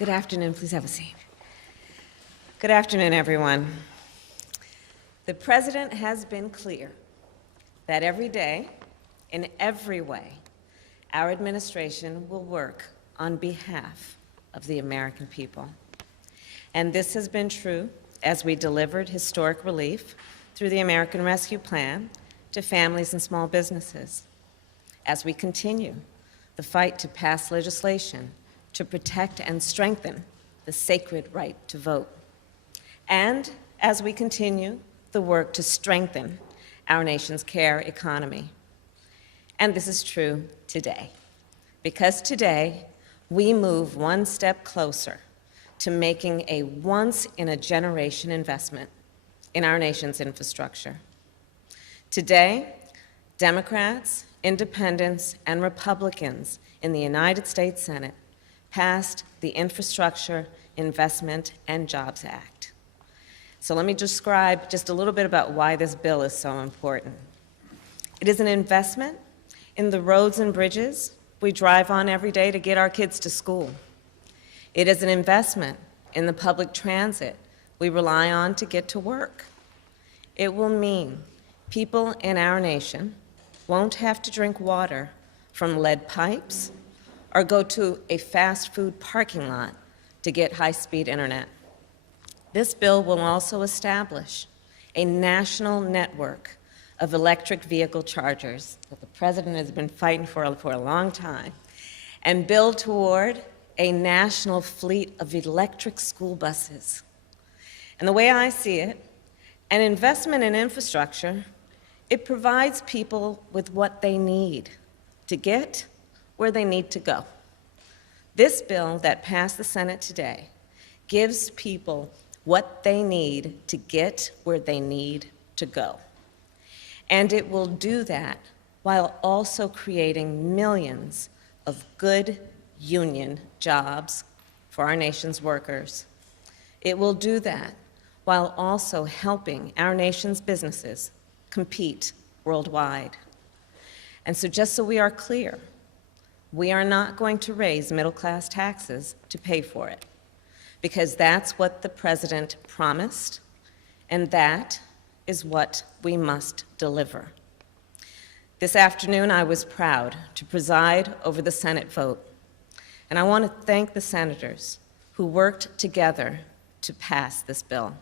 Good afternoon. Please have a seat. Good afternoon, everyone. The President has been clear that every day, in every way, our administration will work on behalf of the American people. And this has been true as we delivered historic relief through the American Rescue Plan to families and small businesses, as we continue the fight to pass legislation to protect and strengthen the sacred right to vote, and as we continue the work to strengthen our nation's care economy. And this is true today, because today we move one step closer to making a once-in-a-generation investment in our nation's infrastructure. Today, Democrats, Independents, and Republicans in the United States Senate passed the Infrastructure Investment and Jobs Act. So let me describe just a little bit about why this bill is so important. It is an investment in the roads and bridges we drive on every day to get our kids to school. It is an investment in the public transit we rely on to get to work. It will mean people in our nation won't have to drink water from lead pipes or go to a fast food parking lot to get high-speed internet. This bill will also establish a national network of electric vehicle chargers that the President has been fighting for a long time, and build toward a national fleet of electric school buses. And the way I see it, an investment in infrastructure, it provides people with what they need to get where they need to go. This bill that passed the Senate today gives people what they need to get where they need to go. And it will do that while also creating millions of good union jobs for our nation's workers. It will do that while also helping our nation's businesses compete worldwide. And so just so we are clear, we are not going to raise middle-class taxes to pay for it, because that's what the President promised, and that is what we must deliver. This afternoon, I was proud to preside over the Senate vote, and I want to thank the senators who worked together to pass this bill.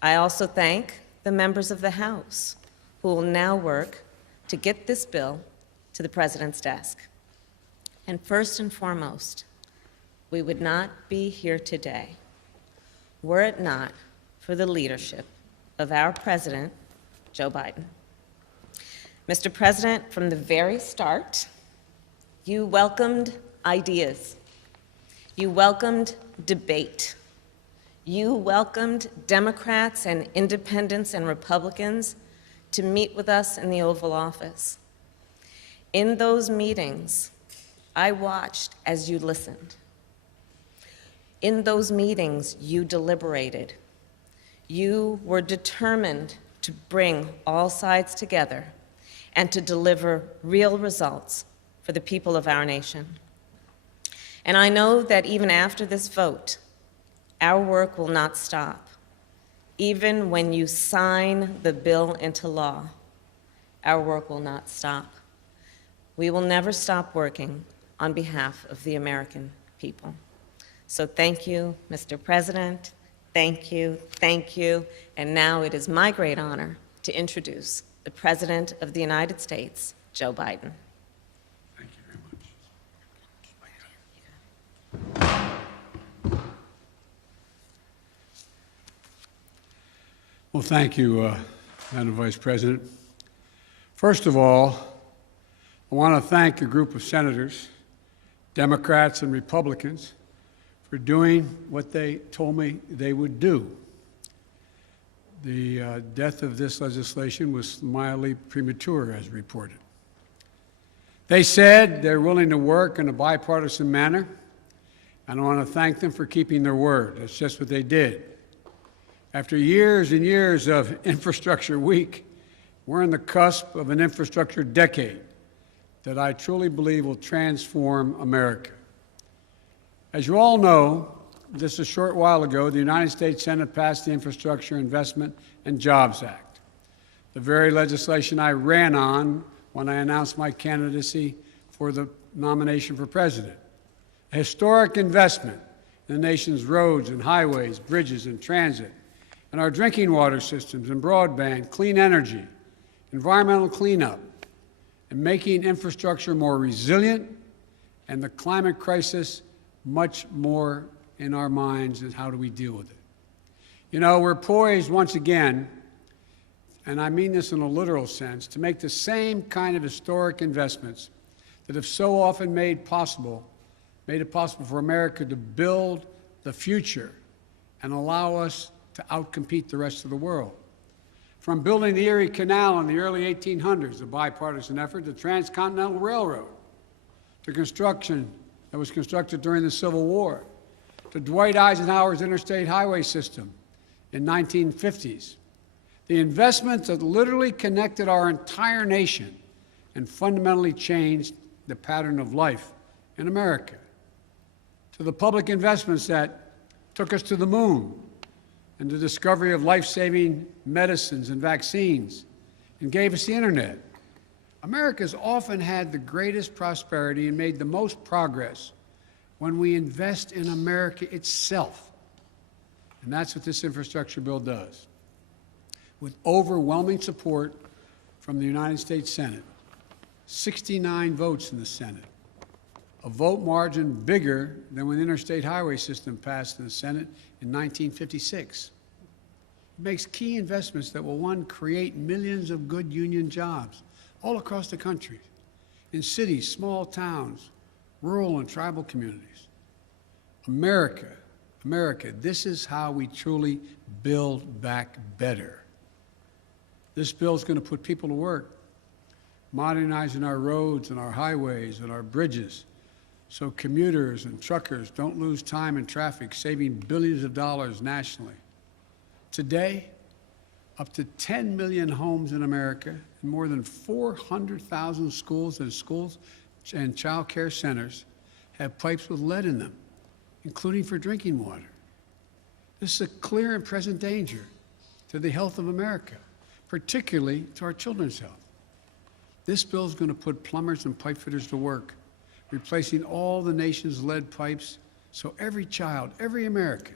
I also thank the members of the House who will now work to get this bill to the President's desk. And first and foremost, we would not be here today were it not for the leadership of our President, Joe Biden. Mr. President, from the very start, you welcomed ideas. You welcomed debate. You welcomed Democrats and Independents and Republicans to meet with us in the Oval Office. In those meetings, I watched as you listened. In those meetings, you deliberated. You were determined to bring all sides together and to deliver real results for the people of our nation. And I know that even after this vote, our work will not stop. Even when you sign the bill into law, our work will not stop. We will never stop working on behalf of the American people. So thank you, Mr. President. Thank you, thank you. And now it is my great honor to introduce the President of the United States, Joe Biden. Thank you very much. Well, thank you, Madam Vice President. First of all, I want to thank a group of senators, Democrats and Republicans, for doing what they told me they would do. The death of this legislation was mildly premature, as reported. They said they're willing to work in a bipartisan manner, and I want to thank them for keeping their word. That's just what they did. After years and years of infrastructure week, we're on the cusp of an infrastructure decade that I truly believe will transform America. As you all know, just a short while ago, the United States Senate passed the Infrastructure Investment and Jobs Act, the very legislation I ran on when I announced my candidacy for the nomination for president. A historic investment in the nation's roads and highways, bridges and transit, and our drinking water systems and broadband, clean energy, environmental cleanup, and making infrastructure more resilient, and the climate crisis much more in our minds, and how do we deal with it. You know, we're poised once again, and I mean this in a literal sense, to make the same kind of historic investments that have so often made it possible for America to build the future and allow us to outcompete the rest of the world. From building the Erie Canal in the early 1800s, a bipartisan effort, the Transcontinental Railroad, to construction that was constructed during the Civil War, to Dwight Eisenhower's interstate highway system in 1950s, the investments that literally connected our entire nation and fundamentally changed the pattern of life in America, to the public investments that took us to the moon and the discovery of life-saving medicines and vaccines and gave us the internet. America's often had the greatest prosperity and made the most progress when we invest in America itself. And that's what this infrastructure bill does. With overwhelming support from the United States Senate, 69 votes in the Senate, a vote margin bigger than when the interstate highway system passed in the Senate in 1956. It makes key investments that will, one, create millions of good union jobs all across the country, in cities, small towns, rural and tribal communities. America, this is how we truly build back better. This bill is going to put people to work, modernizing our roads and our highways and our bridges so commuters and truckers don't lose time in traffic, saving billions of dollars nationally. Today, up to 10 million homes in America and more than 400,000 schools and child care centers have pipes with lead in them, including for drinking water. This is a clear and present danger to the health of America, particularly to our children's health. This bill is going to put plumbers and pipe fitters to work, replacing all the nation's lead pipes so every child, every American,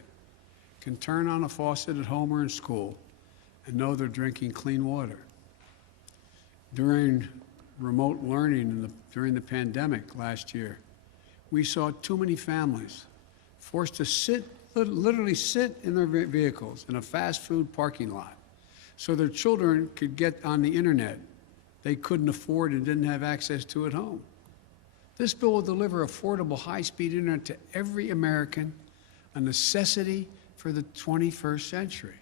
can turn on a faucet at home or in school and know they're drinking clean water. During remote learning during the pandemic last year, we saw too many families forced to literally sit in their vehicles in a fast food parking lot so their children could get on the internet they couldn't afford and didn't have access to at home. This bill will deliver affordable high-speed internet to every American, a necessity for the 21st century.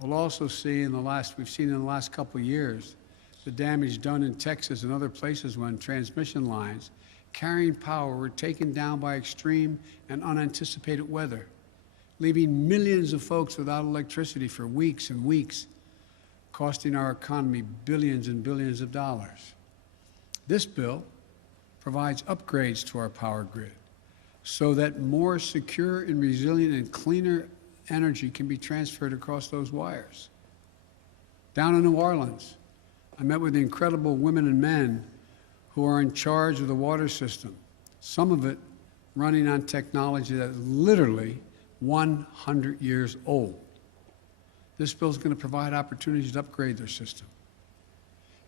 We'll also see we've seen in the last couple of years, the damage done in Texas and other places when transmission lines carrying power were taken down by extreme and unanticipated weather, leaving millions of folks without electricity for weeks and weeks, costing our economy billions and billions of dollars. This bill provides upgrades to our power grid so that more secure and resilient and cleaner energy can be transferred across those wires. Down in New Orleans, I met with the incredible women and men who are in charge of the water system, some of it running on technology that is literally 100 years old. This bill is going to provide opportunities to upgrade their system.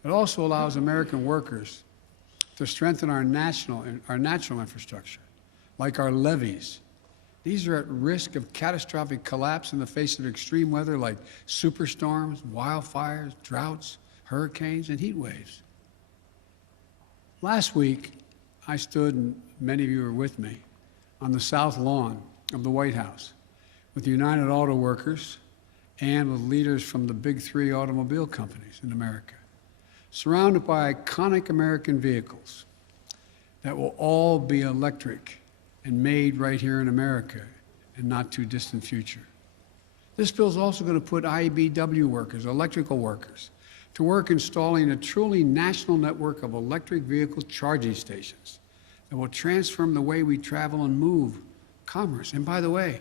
It also allows American workers to strengthen our natural infrastructure, like our levees. These are at risk of catastrophic collapse in the face of extreme weather like superstorms, wildfires, droughts, hurricanes, and heat waves. Last week, I stood, and many of you were with me, on the south lawn of the White House with the United Auto Workers and with leaders from the big three automobile companies in America, surrounded by iconic American vehicles that will all be electric and made right here in America in not too distant future. This bill is also going to put IBEW workers, electrical workers, to work installing a truly national network of electric vehicle charging stations that will transform the way we travel and move commerce. And by the way,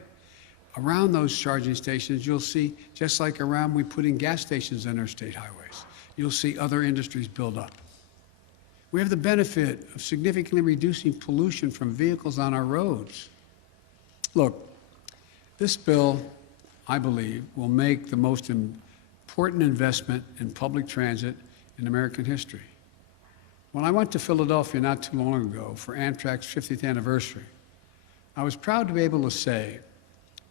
around those charging stations, you'll see, just like around we put in gas stations on our state highways, you'll see other industries build up. We have the benefit of significantly reducing pollution from vehicles on our roads. Look, this bill, I believe, will make the most important investment in public transit in American history. When I went to Philadelphia not too long ago for Amtrak's 50th anniversary, I was proud to be able to say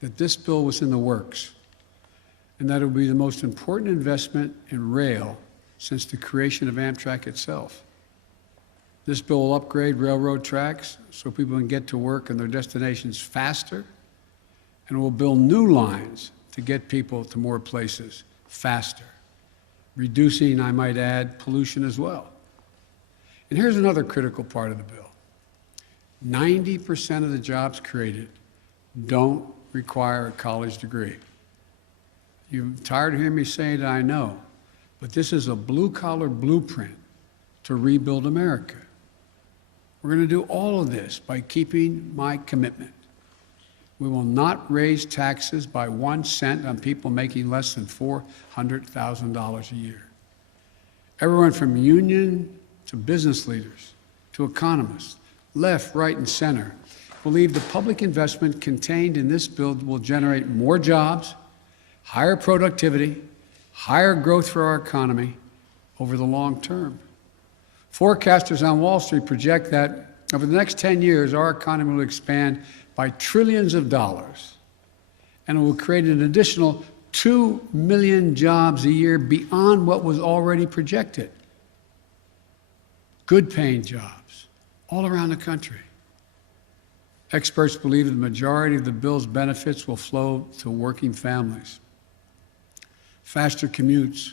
that this bill was in the works and that it would be the most important investment in rail since the creation of Amtrak itself. This bill will upgrade railroad tracks so people can get to work and their destinations faster, and will build new lines to get people to more places faster, reducing, I might add, pollution as well. And here's another critical part of the bill. 90% of the jobs created don't require a college degree. You're tired of hearing me say it, I know, but this is a blue-collar blueprint to rebuild America. We're going to do all of this by keeping my commitment. We will not raise taxes by 1 cent on people making less than $400,000 a year. Everyone from union to business leaders to economists, left, right, and center, believe the public investment contained in this bill will generate more jobs, higher productivity, higher growth for our economy over the long term. Forecasters on Wall Street project that over the next 10 years, our economy will expand by trillions of dollars, and it will create an additional 2 million jobs a year beyond what was already projected. Good paying jobs all around the country. Experts believe that the majority of the bill's benefits will flow to working families. Faster commutes,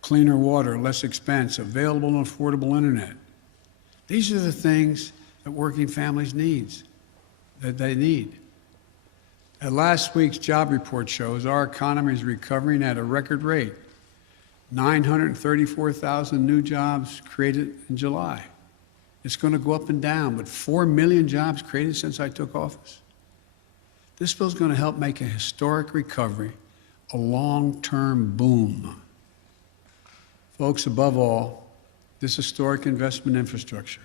cleaner water, less expense, available and affordable internet. These are the things that working families need. At last week's job report shows our economy is recovering at a record rate. 934,000 new jobs created in July. It's going to go up and down, but 4 million jobs created since I took office. This bill is going to help make a historic recovery a long-term boom. Folks, above all, this historic investment in infrastructure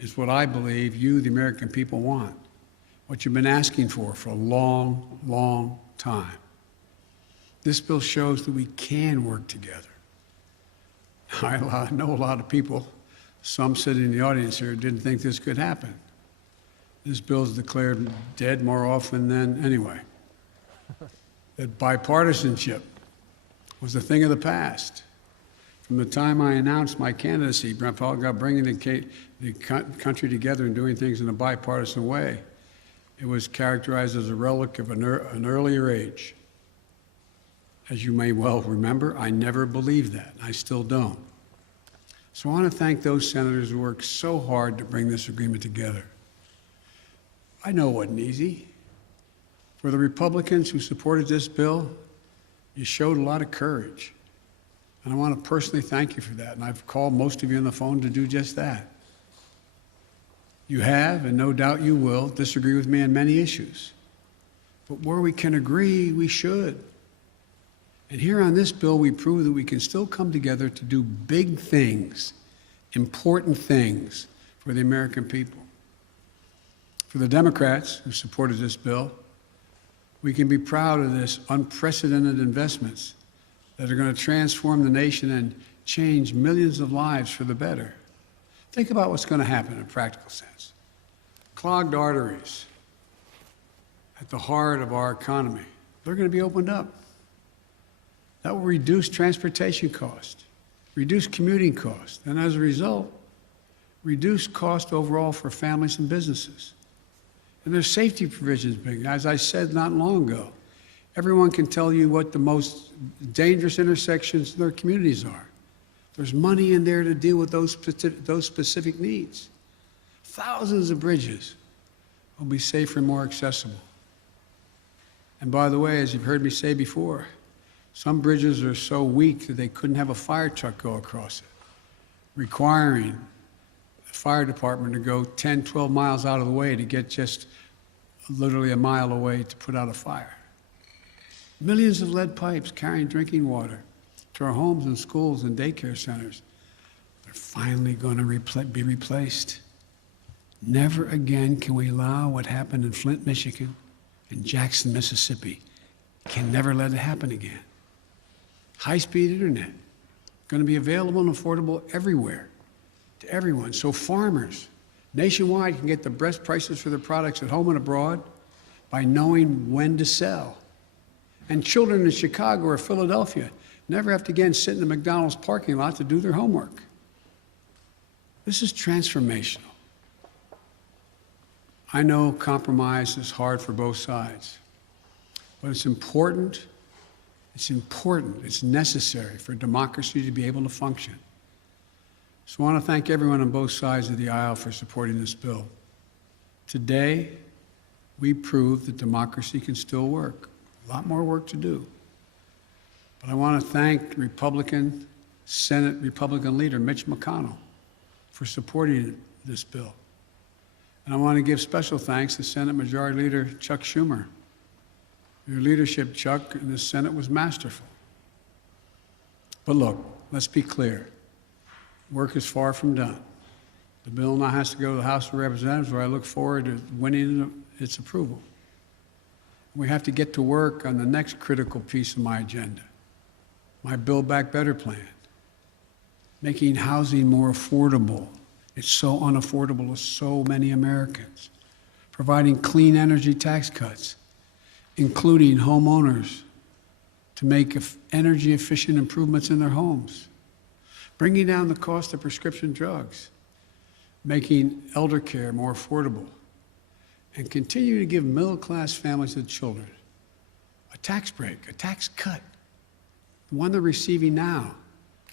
is what I believe you, the American people, want, what you've been asking for a long, long time. This bill shows that we can work together. I know a lot of people, some sitting in the audience here, didn't think this could happen. This bill is declared dead more often than anyway. That bipartisanship was a thing of the past. From the time I announced my candidacy, about bringing the country together and doing things in a bipartisan way, it was characterized as a relic of an earlier age. As you may well remember, I never believed that. I still don't. So I want to thank those senators who worked so hard to bring this agreement together. I know it wasn't easy. For the Republicans who supported this bill, you showed a lot of courage. And I want to personally thank you for that. And I've called most of you on the phone to do just that. You have, and no doubt you will, disagree with me on many issues. But where we can agree, we should. And here on this bill, we prove that we can still come together to do big things, important things for the American people. For the Democrats who supported this bill, we can be proud of this unprecedented investments that are going to transform the nation and change millions of lives for the better. Think about what's going to happen in a practical sense. Clogged arteries at the heart of our economy, they're going to be opened up. That will reduce transportation costs, reduce commuting costs, and as a result, reduce cost overall for families and businesses. And there's safety provisions being, as I said not long ago, everyone can tell you what the most dangerous intersections in their communities are. There's money in there to deal with those specific needs. Thousands of bridges will be safer and more accessible. And by the way, as you've heard me say before, some bridges are so weak that they couldn't have a fire truck go across it, requiring the fire department to go 10, 12 miles out of the way to get just literally a mile away to put out a fire. Millions of lead pipes carrying drinking water to our homes and schools and daycare centers. They're finally going to be replaced. Never again can we allow what happened in Flint, Michigan, and Jackson, Mississippi. Can never let it happen again. High-speed internet, going to be available and affordable everywhere to everyone. So farmers nationwide can get the best prices for their products at home and abroad by knowing when to sell. And children in Chicago or Philadelphia never have to again sit in the McDonald's parking lot to do their homework. This is transformational. I know compromise is hard for both sides, but it's important, it's necessary for democracy to be able to function. So I want to thank everyone on both sides of the aisle for supporting this bill. Today, we proved that democracy can still work. A lot more work to do. But I want to thank Senate Republican leader Mitch McConnell for supporting this bill. And I want to give special thanks to Senate Majority Leader Chuck Schumer. Your leadership, Chuck, in the Senate was masterful. But look, let's be clear. Work is far from done. The bill now has to go to the House of Representatives, where I look forward to winning its approval. We have to get to work on the next critical piece of my agenda, my Build Back Better plan, making housing more affordable. It's so unaffordable to so many Americans. Providing clean energy tax cuts, including homeowners to make energy efficient improvements in their homes. Bringing down the cost of prescription drugs, making elder care more affordable, and continue to give middle-class families and children a tax break, a tax cut, the one they're receiving now,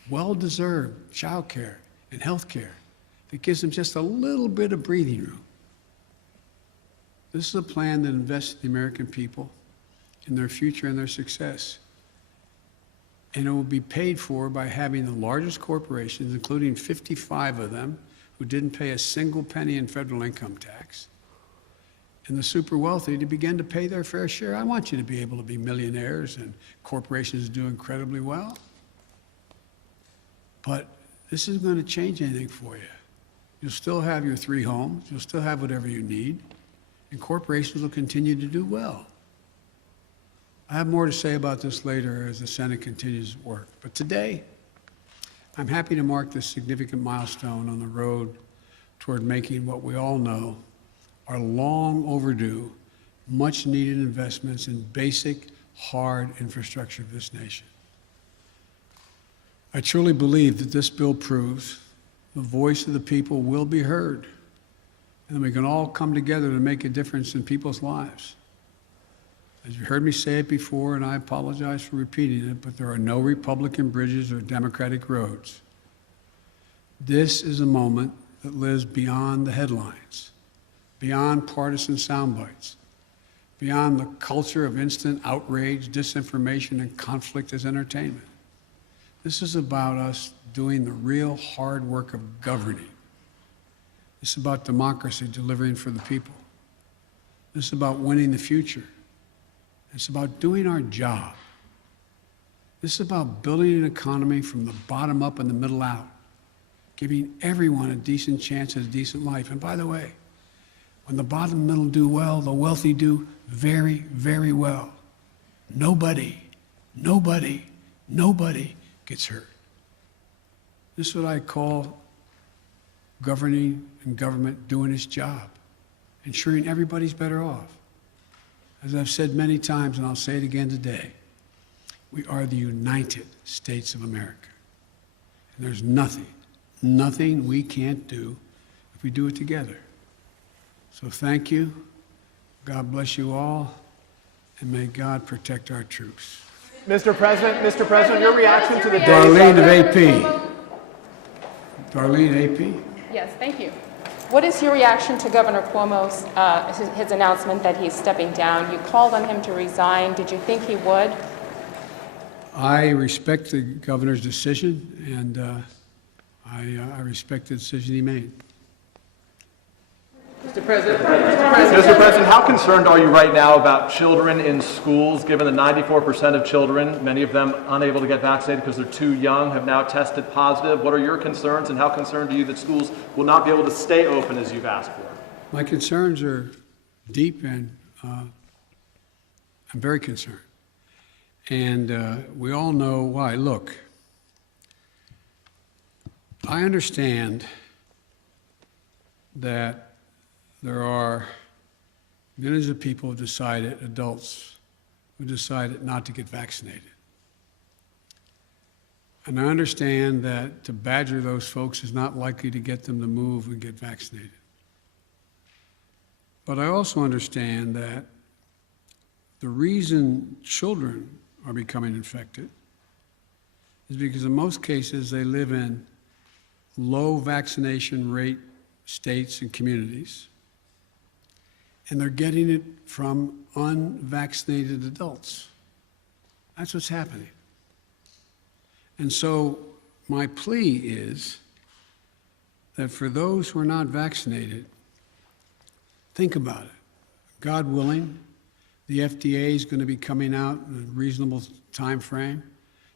well-deserved child care and health care that gives them just a little bit of breathing room. This is a plan that invests in the American people, in their future and their success. And it will be paid for by having the largest corporations, including 55 of them, who didn't pay a single penny in federal income tax, and the super wealthy to begin to pay their fair share. I want you to be able to be millionaires and corporations do incredibly well. But this isn't going to change anything for you. You'll still have your 3 homes, you'll still have whatever you need, and corporations will continue to do well. I have more to say about this later as the Senate continues to work. But today, I'm happy to mark this significant milestone on the road toward making what we all know are long overdue, much needed investments in basic, hard infrastructure of this nation. I truly believe that this bill proves the voice of the people will be heard, and we can all come together to make a difference in people's lives. As you heard me say it before, and I apologize for repeating it, but there are no Republican bridges or Democratic roads. This is a moment that lives beyond the headlines, beyond partisan sound bites, beyond the culture of instant outrage, disinformation, and conflict as entertainment. This is about us doing the real hard work of governing. This is about democracy delivering for the people. This is about winning the future. It's about doing our job. This is about building an economy from the bottom up and the middle out, giving everyone a decent chance at a decent life. And by the way, when the bottom and middle do well, the wealthy do very, very well. Nobody gets hurt. This is what I call governing and government doing its job, ensuring everybody's better off. As I've said many times, and I'll say it again today, we are the United States of America. And there's nothing we can't do if we do it together. So thank you. God bless you all, and may God protect our troops. Mr. President, your reaction to the day. Darlene of AP. Darlene, AP. Yes, thank you. What is your reaction to Governor Cuomo's his announcement that he's stepping down? You called on him to resign. Did you think he would? I respect the governor's decision, and I respect the decision he made. Mr. President, how concerned are you right now about children in schools, given that 94% of children, many of them unable to get vaccinated because they're too young, have now tested positive? What are your concerns, and how concerned are you that schools will not be able to stay open as you've asked for? My concerns are deep, and I'm very concerned. And we all know why. Look, I understand that there are millions of people who decided, adults, who decided not to get vaccinated. And I understand that to badger those folks is not likely to get them to move and get vaccinated. But I also understand that the reason children are becoming infected is because in most cases they live in low vaccination rate states and communities, and they're getting it from unvaccinated adults. That's what's happening. And so my plea is that for those who are not vaccinated, think about it. God willing, the FDA is going to be coming out in a reasonable time frame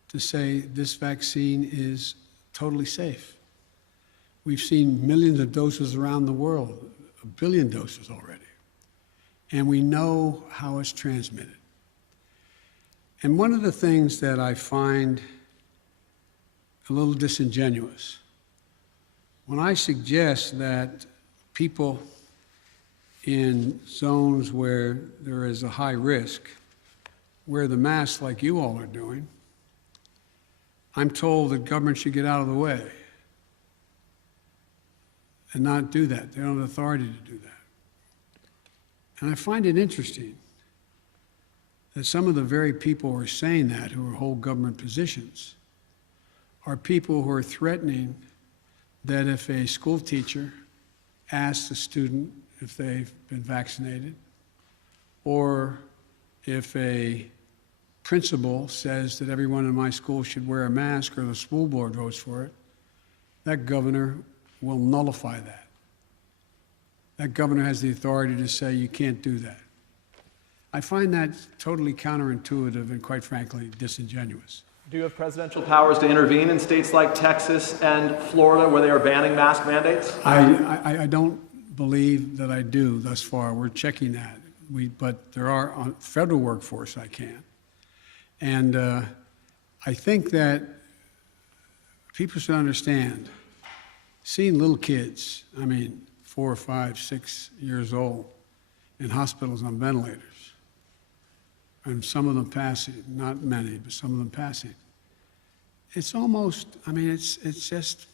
to say this vaccine is totally safe. We've seen millions of doses around the world, 1 billion doses already. And we know how it's transmitted. And one of the things that I find a little disingenuous, when I suggest that people in zones where there is a high risk wear the mask like you all are doing, I'm told that government should get out of the way and not do that. They don't have authority to do that. And I find it interesting that some of the very people who are saying that, who hold government positions, are people who are threatening that if a school teacher asks a student if they've been vaccinated, or if a principal says that everyone in my school should wear a mask or the school board votes for it, that governor will nullify that. That governor has the authority to say you can't do that. I find that totally counterintuitive and, quite frankly, disingenuous. Do you have presidential powers to intervene in states like Texas and Florida where they are banning mask mandates? I don't believe that I do thus far. We're checking that. But there are on federal workforce I can. And I think that people should understand, seeing little kids, 4, 5, 6 years old, in hospitals on ventilators, and some of them passing, not many, but some of them passing. It's almost, it's just,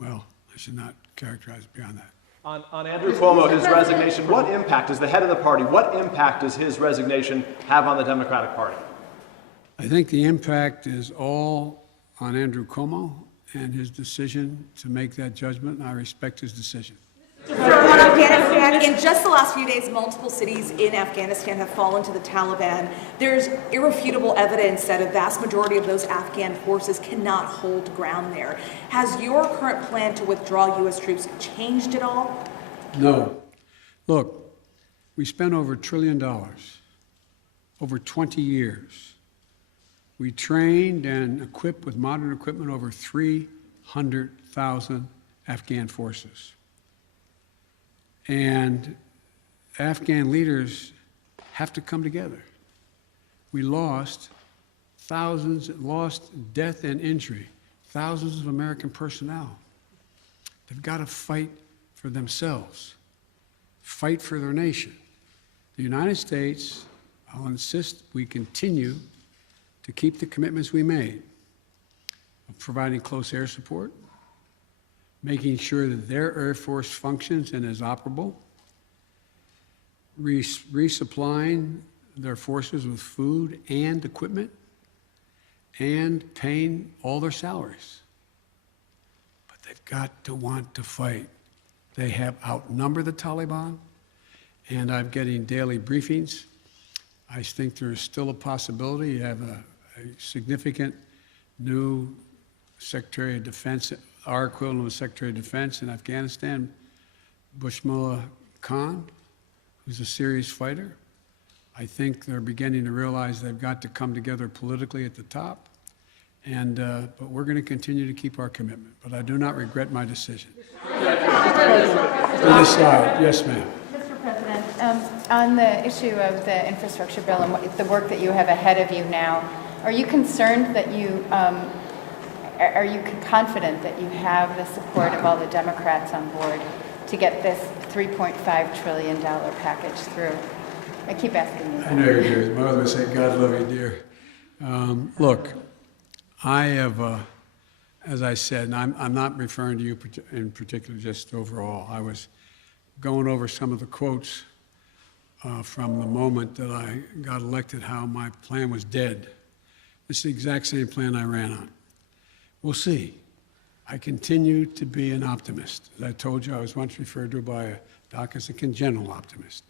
well, I should not characterize it beyond that. On Andrew Cuomo, his resignation, what impact, as the head of the party, what impact does his resignation have on the Democratic Party? I think the impact is all on Andrew Cuomo and his decision to make that judgment, and I respect his decision. On Afghanistan, in just the last few days, multiple cities in Afghanistan have fallen to the Taliban. There's irrefutable evidence that a vast majority of those Afghan forces cannot hold ground there. Has your current plan to withdraw U.S. troops changed at all? No. Look, we spent over $1 trillion over 20 years. We trained and equipped with modern equipment over 300,000 Afghan forces. And Afghan leaders have to come together. We lost death and injury, thousands of American personnel. They've got to fight for themselves, fight for their nation. The United States, I'll insist we continue to keep the commitments we made of providing close air support, making sure that their Air Force functions and is operable, resupplying their forces with food and equipment, and paying all their salaries. But they've got to want to fight. They have outnumbered the Taliban, and I'm getting daily briefings. I think there is still a possibility. You have a significant new Secretary of Defense, our equivalent of Secretary of Defense in Afghanistan, Bushmullah Khan, who's a serious fighter. I think they're beginning to realize they've got to come together politically at the top. But we're going to continue to keep our commitment. But I do not regret my decision. To this side, yes, ma'am. Mr. President, on the issue of the infrastructure bill and the work that you have ahead of you now, are you concerned that are you confident that you have the support of all the Democrats on board to get this $3.5 trillion package through? I keep asking you that. I know you're dear. My mother would say, God love you, dear. Look, I have, as I said, and I'm not referring to you in particular, just overall. I was going over some of the quotes from the moment that I got elected, how my plan was dead. It's the exact same plan I ran on. We'll see. I continue to be an optimist. As I told you, I was once referred to by a doc as a congenital optimist.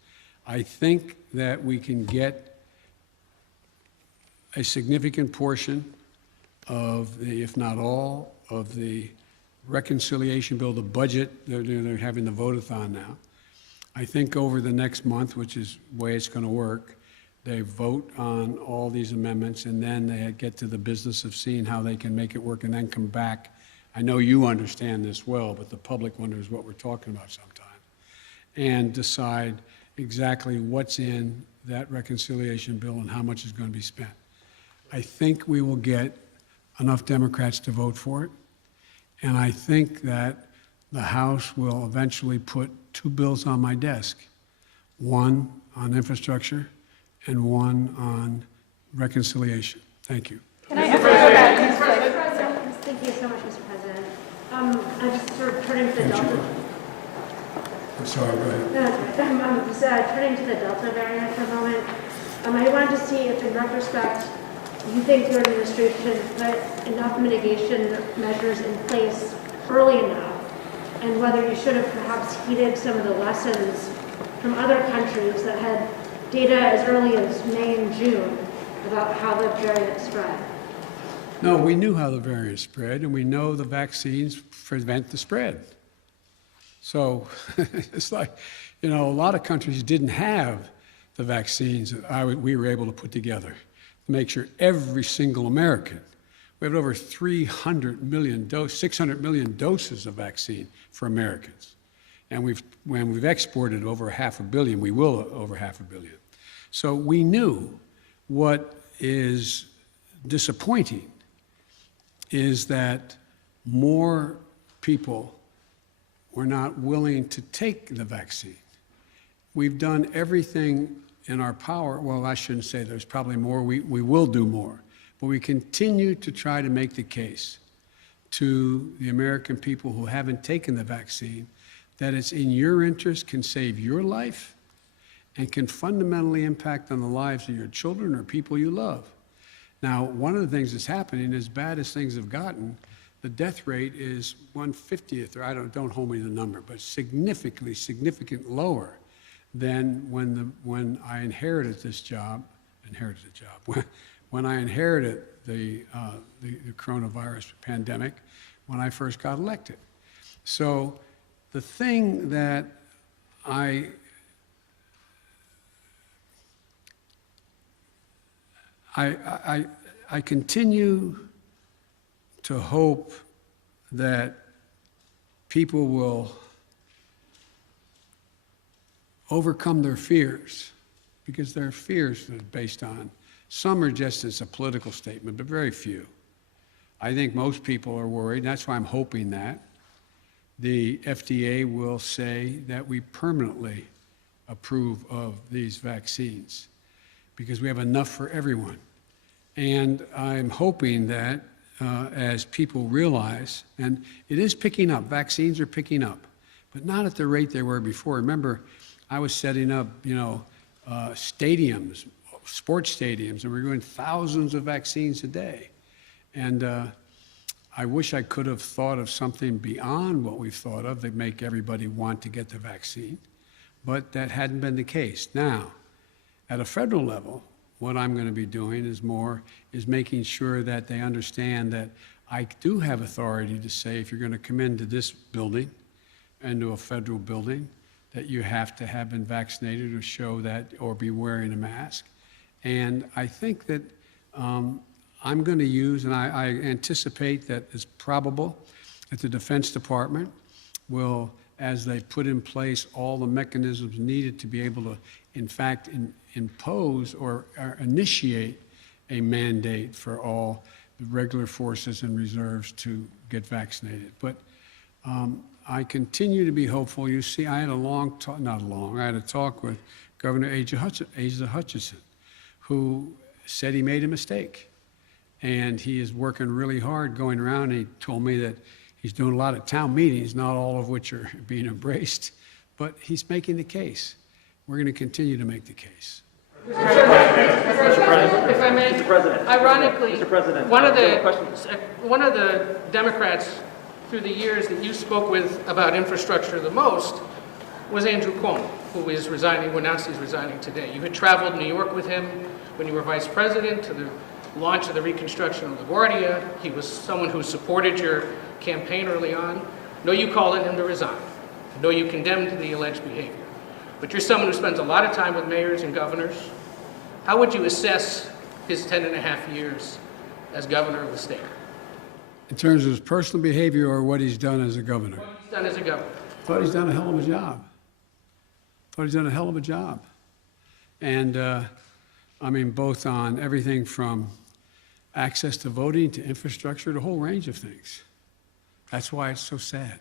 I think that we can get a significant portion of the, if not all, of the reconciliation bill, the budget, they're having the vote-a-thon now. I think over the next month, which is the way it's going to work, they vote on all these amendments, and then they get to the business of seeing how they can make it work and then come back. I know you understand this well, but the public wonders what we're talking about sometimes, and decide exactly what's in that reconciliation bill and how much is going to be spent. I think we will get enough Democrats to vote for it, and I think that the House will eventually put two bills on my desk, one on infrastructure and one on reconciliation. Thank you. Can I ask you about Thank you so much, Mr. President. I'm just sort of turning to the Delta. I'm sorry, go ahead. No, that's right. I'm just turning to the Delta variant for a moment. I wanted to see if, in retrospect, you think your administration put enough mitigation measures in place early enough, and whether you should have perhaps heeded some of the lessons from other countries that had data as early as May and June about how the variant spread. No, we knew how the variant spread, and we know the vaccines prevent the spread. So it's like, a lot of countries didn't have the vaccines that we were able to put together to make sure every single American, we have over 600 million doses of vaccine for Americans. And when we've exported over 500 million, we will over 500 million. So we knew what is disappointing is that more people were not willing to take the vaccine. We've done everything in our power. Well, I shouldn't say there's probably more. We will do more. But we continue to try to make the case to the American people who haven't taken the vaccine that it's in your interest, can save your life, and can fundamentally impact on the lives of your children or people you love. Now, one of the things that's happening, as bad as things have gotten, the death rate is 1/50th, or don't hold me to the number, but significantly lower than when I inherited this job, when I inherited the coronavirus pandemic, when I first got elected. So the thing that I continue to hope that people will overcome their fears, because their fears are based on, some are just as a political statement, but very few. I think most people are worried, and that's why I'm hoping that the FDA will say that we permanently approve of these vaccines, because we have enough for everyone. And I'm hoping that as people realize, and it is picking up, vaccines are picking up, but not at the rate they were before. Remember, I was setting up, stadiums, sports stadiums, and we're doing thousands of vaccines a day. And I wish I could have thought of something beyond what we've thought of that make everybody want to get the vaccine, but that hadn't been the case. Now, at a federal level, what I'm going to be doing is making sure that they understand that I do have authority to say, if you're going to come into this building, into a federal building, that you have to have been vaccinated or show that or be wearing a mask. And I think that I'm going to use, and I anticipate that it's probable that the Defense Department will, as they put in place all the mechanisms needed to be able to, in fact, impose or initiate a mandate for all the regular forces and reserves to get vaccinated. But I continue to be hopeful. You see, I had I had a talk with Governor Asa Hutchinson, who said he made a mistake. And he is working really hard going around. He told me that he's doing a lot of town meetings, not all of which are being embraced, but he's making the case. We're going to continue to make the case. If I may, Mr. President. Ironically, Mr. President, one of I have a question. the Democrats through the years that you spoke with about infrastructure the most was Andrew Cuomo, who is resigning, who announced he's resigning today. You had traveled New York with him when you were vice president to the launch of the reconstruction of LaGuardia. He was someone who supported your campaign early on. No, you called on him to resign. No, you condemned the alleged behavior. But you're someone who spends a lot of time with mayors and governors. How would you assess his 10.5 years as governor of the state? In terms of his personal behavior or what he's done as a governor? What he's done as a governor. Thought he's done a hell of a job. And I mean, both on everything from access to voting to infrastructure, the whole range of things. That's why it's so sad.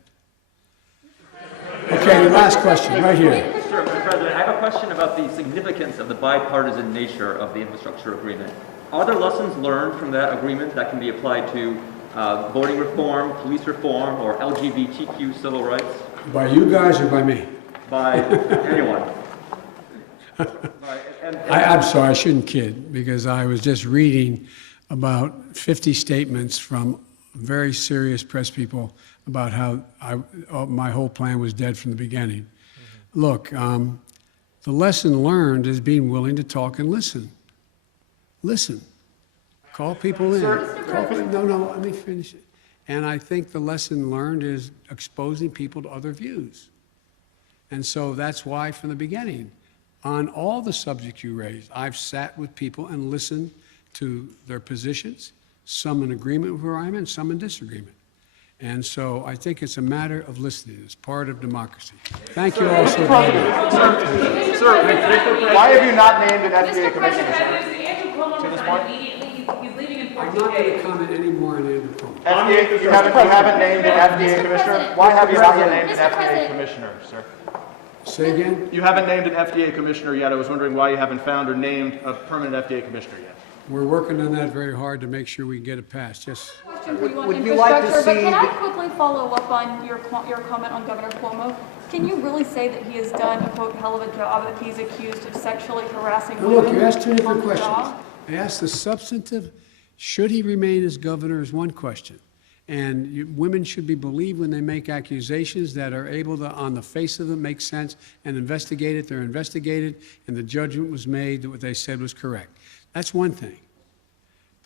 Okay, the last question, right here. Sure, Mr. President, I have a question about the significance of the bipartisan nature of the infrastructure agreement. Are there lessons learned from that agreement that can be applied to voting reform, police reform, or LGBTQ civil rights? By you guys or by me? By anyone. I'm sorry, I shouldn't kid, because I was just reading about 50 statements from very serious press people about how my whole plan was dead from the beginning. Mm-hmm. Look, the lesson learned is being willing to talk and listen. Listen. Call people in. No, let me finish it. And I think the lesson learned is exposing people to other views. And so that's why from the beginning, on all the subjects you raised, I've sat with people and listened to their positions, some in agreement with where I'm in, some in disagreement. And so I think it's a matter of listening. It's part of democracy. Thank you all so much. Sir, why have you not named an FDA commissioner, sir? To this point? He's leaving in 14 I'm not going to days. comment any more on Andrew Cuomo. FDA, you haven't named an FDA commissioner? Why have you not yet named an FDA commissioner, sir? Say again? You haven't named an FDA commissioner yet. I was wondering why you haven't found or named a permanent FDA commissioner yet. We're working on that very hard to make sure we get it passed. Yes. Question for you on infrastructure, but can I quickly follow up on your comment on Governor Cuomo? Can you really say that he has done a quote hell of a job if he's accused of sexually harassing women? Look, you asked two different on the questions. job? I asked the substantive, should he remain as governor, is one question. And women should be believed when they make accusations that are able to, on the face of them, make sense and investigate it. They're investigated, and the judgment was made that what they said was correct. That's one thing.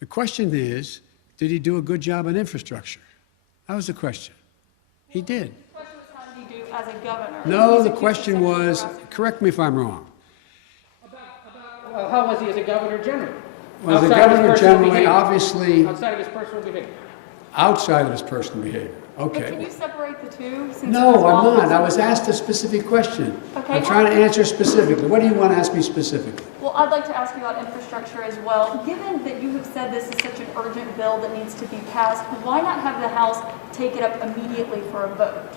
The question is, did he do a good job on infrastructure? That was the question. He did. The question was, how did he do as a governor? No, the question was, correct me if I'm wrong. Well, how was he as a governor generally? Well, the Outside of his governor personal generally, behavior. obviously, Outside of his personal behavior. outside of his personal behavior. But can Okay. you separate the two? Since No, it's I'm all- not. I was asked a specific question. Okay. I'm trying to answer specifically. What do you want to ask me specifically? Well, I'd like to ask you about infrastructure as well. Given that you have said this is such an urgent bill that needs to be passed, why not have the House take it up immediately for a vote?